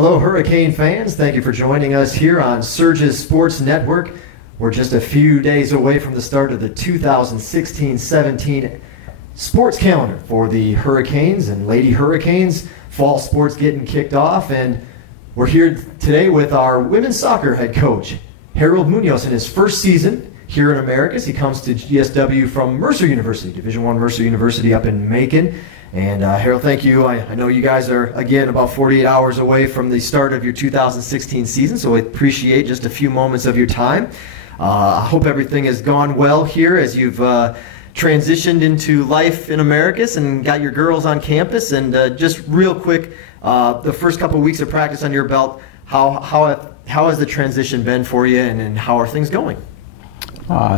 Hello, Hurricane fans. Thank you for joining us here on Surge's Sports Network. We're just a few days away from the start of the 2016-17 sports calendar for the Hurricanes and Lady Hurricanes. Fall sports getting kicked off, and we're here today with our women's soccer head coach, Harold Munoz, in his first season here in Americas. He comes to GSW from Mercer University, Division I Mercer University up in Macon. And Harold, thank you. I know you guys are, again, about 48 hours away from the start of your 2016 season, so I appreciate just a few moments of your time. I hope everything has gone well here as you've transitioned into life in Americas and got your girls on campus. And just real quick, the first couple of weeks of practice on your belt, how has the transition been for you, and how are things going?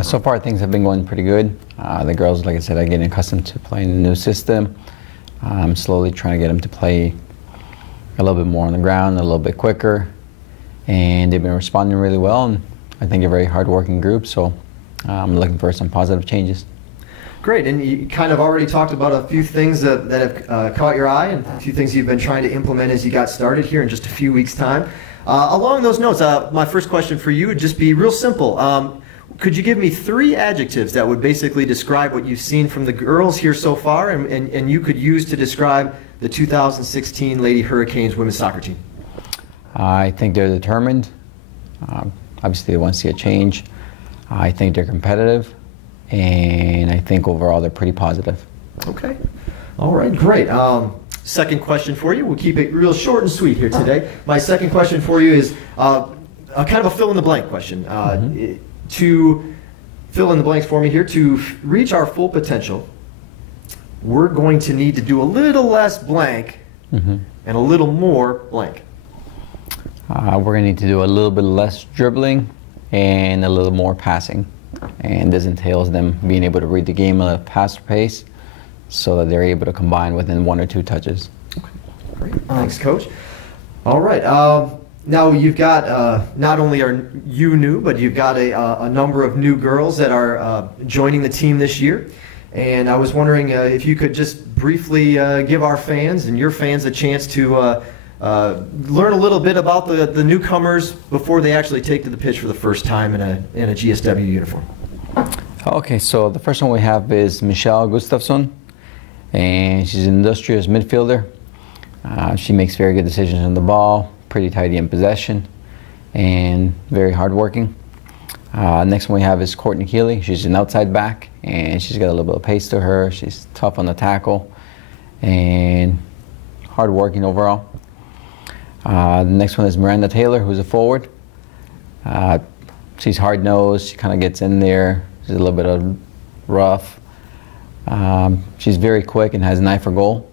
So far, things have been going pretty good. The girls, like I said, are getting accustomed to playing the new system. I'm slowly trying to get them to play a little bit more on the ground, a little bit quicker, and they've been responding really well, and I think a very hard-working group, so I'm looking for some positive changes. Great, and you kind of already talked about a few things that have caught your eye and a few things you've been trying to implement as you got started here in just a few weeks' time. Along those notes, my first question for you would just be real simple. Could you give me 3 adjectives that would basically describe what you've seen from the girls here so far, and you could use to describe the 2016 Lady Hurricanes women's soccer team? I think they're determined. Obviously, they want to see a change. I think they're competitive, and I think overall they're pretty positive. Okay. All right, great. Second question for you. We'll keep it real short and sweet here today. My second question for you is kind of a fill-in-the-blank question. To fill in the blanks for me here, to reach our full potential, we're going to need to do a little less blank and a little more blank. We're going to need to do a little bit less dribbling and a little more passing. And this entails them being able to read the game at a faster pace so that they're able to combine within 1 or 2 touches. Okay, great. Thanks, Coach. All right. Now you've got, not only are you new, but you've got a number of new girls that are joining the team this year. And I was wondering if you could just briefly give our fans and your fans a chance to learn a little bit about the newcomers before they actually take to the pitch for the first time in a GSW uniform. Okay, so the first one we have is Michelle Gustafsson, and she's an industrious midfielder. She makes very good decisions on the ball, pretty tidy in possession, and very hardworking. Next one we have is Courtney Keeley. She's an outside back, and she's got a little bit of pace to her. She's tough on the tackle, and hardworking overall. The next one is Miranda Taylor, who's a forward. She's hard-nosed. She kind of gets in there. She's a little bit of rough. She's very quick and has an eye for goal.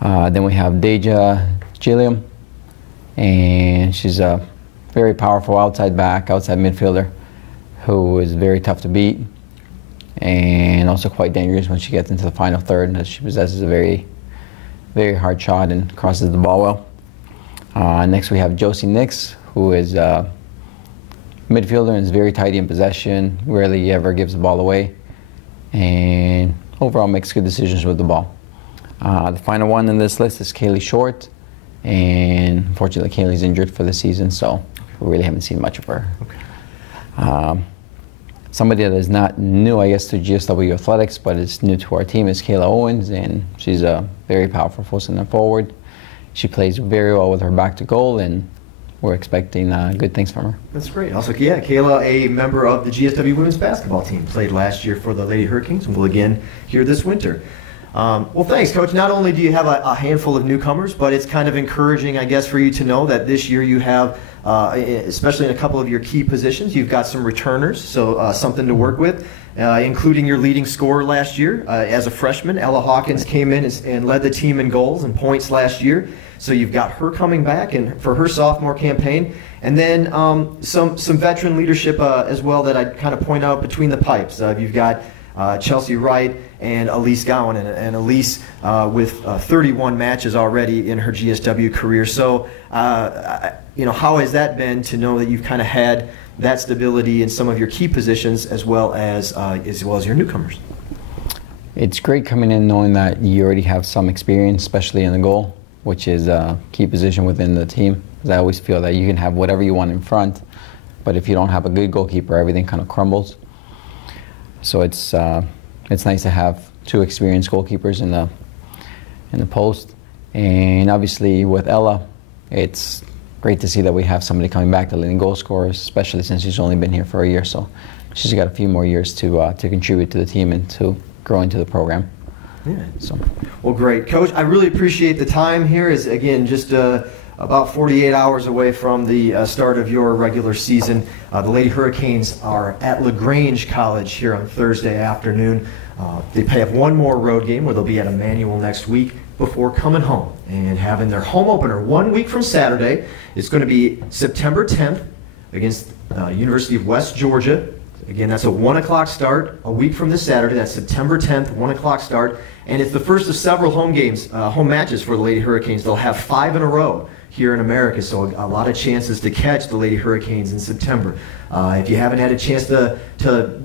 Then we have Deja Gilliam, and she's a very powerful outside back, outside midfielder, who is very tough to beat and also quite dangerous when she gets into the final third, as she possesses a very, very hard shot and crosses the ball well. Next we have Josie Nix, who is a midfielder and is very tidy in possession, rarely ever gives the ball away, and overall makes good decisions with the ball. The final one in this list is Kaylee Short, and unfortunately Kaylee's injured for the season, so we really haven't seen much of her. Okay. Somebody that is not new, I guess, to GSW Athletics, but is new to our team is Kayla Owens, and she's a very powerful full center forward. She plays very well with her back to goal, and we're expecting good things from her. That's great. Also, yeah, Kayla, a member of the GSW women's basketball team, played last year for the Lady Hurricanes, and will again here this winter. Well, thanks, Coach. Not only do you have a handful of newcomers, but it's kind of encouraging, I guess, for you to know that this year you have, especially in a couple of your key positions, you've got some returners, so something to work with, including your leading scorer last year. As a freshman, Ella Hawkins came in and led the team in goals and points last year, so you've got her coming back and for her sophomore campaign. And then some veteran leadership as well that I'd kind of point out between the pipes. You've got Chelsea Wright and Elise Gowan, and Elise with 31 matches already in her GSW career. So, you know, how has that been to know that you've kind of had that stability in some of your key positions as well as your newcomers? It's great coming in knowing that you already have some experience, especially in the goal. which is a key position within the team. Because I always feel that you can have whatever you want in front, but if you don't have a good goalkeeper, everything kind of crumbles. So it's nice to have two experienced goalkeepers in the post. And obviously with Ella, it's great to see that we have somebody coming back, the leading goal scorer, especially since she's only been here for a year. So she's got a few more years to contribute to the team and to grow into the program. Yeah. So. Well, great. Coach, I really appreciate the time here. Is again, just about 48 hours away from the start of your regular season. The Lady Hurricanes are at LaGrange College here on Thursday afternoon. They have one more road game where they'll be at Emmanuel next week before coming home and having their home opener 1 week from Saturday. It's going to be September 10th against University of West Georgia. Again, that's a 1 o'clock start a week from this Saturday. That's September 10th, 1 o'clock start. And it's the first of several home matches for the Lady Hurricanes. They'll have 5 in a row here in America, so a lot of chances to catch the Lady Hurricanes in September. If you haven't had a chance to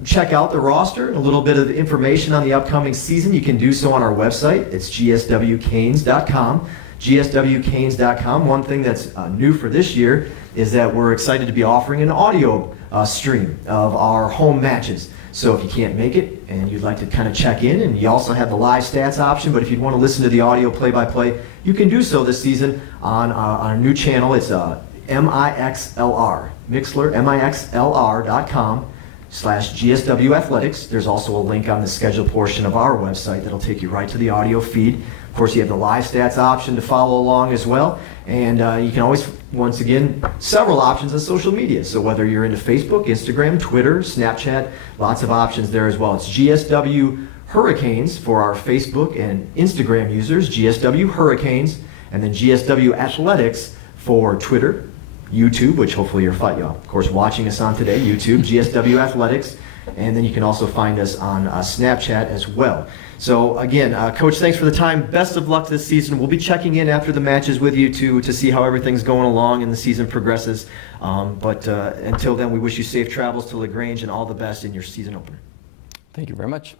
check out the roster and a little bit of information on the upcoming season, you can do so on our website. It's gswcanes.com. gswcanes.com. One thing that's new for this year is that we're excited to be offering an audio stream of our home matches. So if you can't make it and you'd like to kind of check in, and you also have the live stats option, but if you'd want to listen to the audio play-by-play, you can do so this season on a new channel. It's MIXLR, Mixler, mixlr.com/GSW Athletics. There's also a link on the schedule portion of our website that'll take you right to the audio feed. Of course, you have the live stats option to follow along as well. And you can always, once again, several options on social media. So whether you're into Facebook, Instagram, Twitter, Snapchat, lots of options there as well. It's GSW Hurricanes for our Facebook and Instagram users, GSW Hurricanes, and then GSW Athletics for Twitter, YouTube, which hopefully you're of course watching us on today, YouTube, GSW Athletics, and then you can also find us on Snapchat as well. So again, Coach, thanks for the time. Best of luck this season. We'll be checking in after the matches with you to see how everything's going along and the season progresses. But until then, we wish you safe travels to LaGrange and all the best in your season opener. Thank you very much.